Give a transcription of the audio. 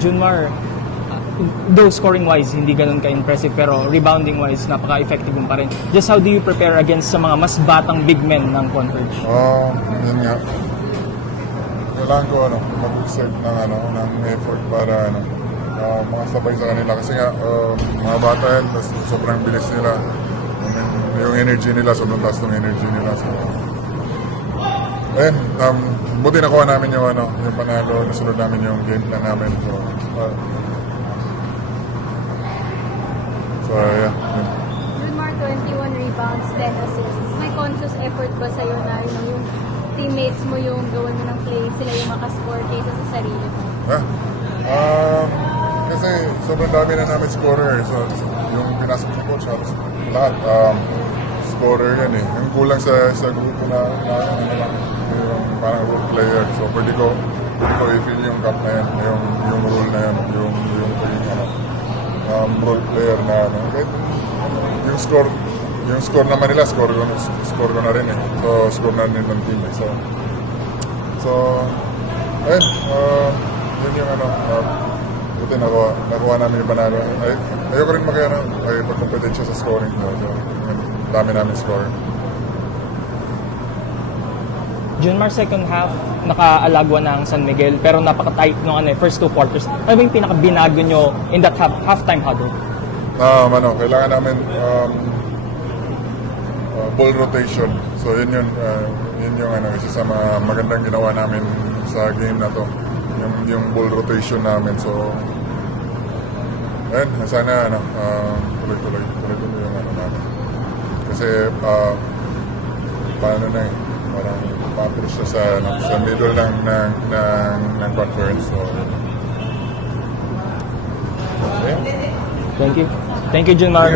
Junmar, though scoring-wise, hindi ganun ka-impressive, pero rebounding-wise, napaka-effective mo pa rin. Just how do you prepare against sa mga mas batang big men ng Converge? Yun nga. Kailangan ko mag-exert ng effort para makasabay sa kanila. Kasi nga, mga bata yan, sobrang bilis nila. Yung energy nila, sobrang taas ng energy nila. So, buti nakuha namin yung panalo, nasunod namin yung game plan namin. So yeah. Junmar, 21 rebounds, 10 assists. May conscious effort ba sa'yo na yung teammates mo yung gawin mo ng play, sila yung makascore kaysa sa sarili mo? Kasi sobrang dami na namin scorer. So yung pinasok sa coach, lahat scorer yan eh. Yung kulang sa grupo na yung parang role player. So pwede ko i-feel yung cup na yan, yung role na yan, yung role player na yung score naman nila, score ko na rin eh. So score na rin ng team eh. So ayun, yun yung buti nakuha namin yung panalo. Ayoko rin pagkompetensya sa scoring. So dami namin score. Junmar, second half, nakaalagwa na ang San Miguel, pero napaka-tight nung first two quarters. Ano ba yung pinaka-binago nyo in that halftime huddle? Kailangan namin ball rotation. So yun yung isa sa mga magandang ginawa namin sa game na to. Yung ball rotation namin. So ayun, sana tuloy-tuloy yung namin. Kasi paano na eh, parang pa-push siya sa middle ng conference. So Thank you. Thank you, Junmar.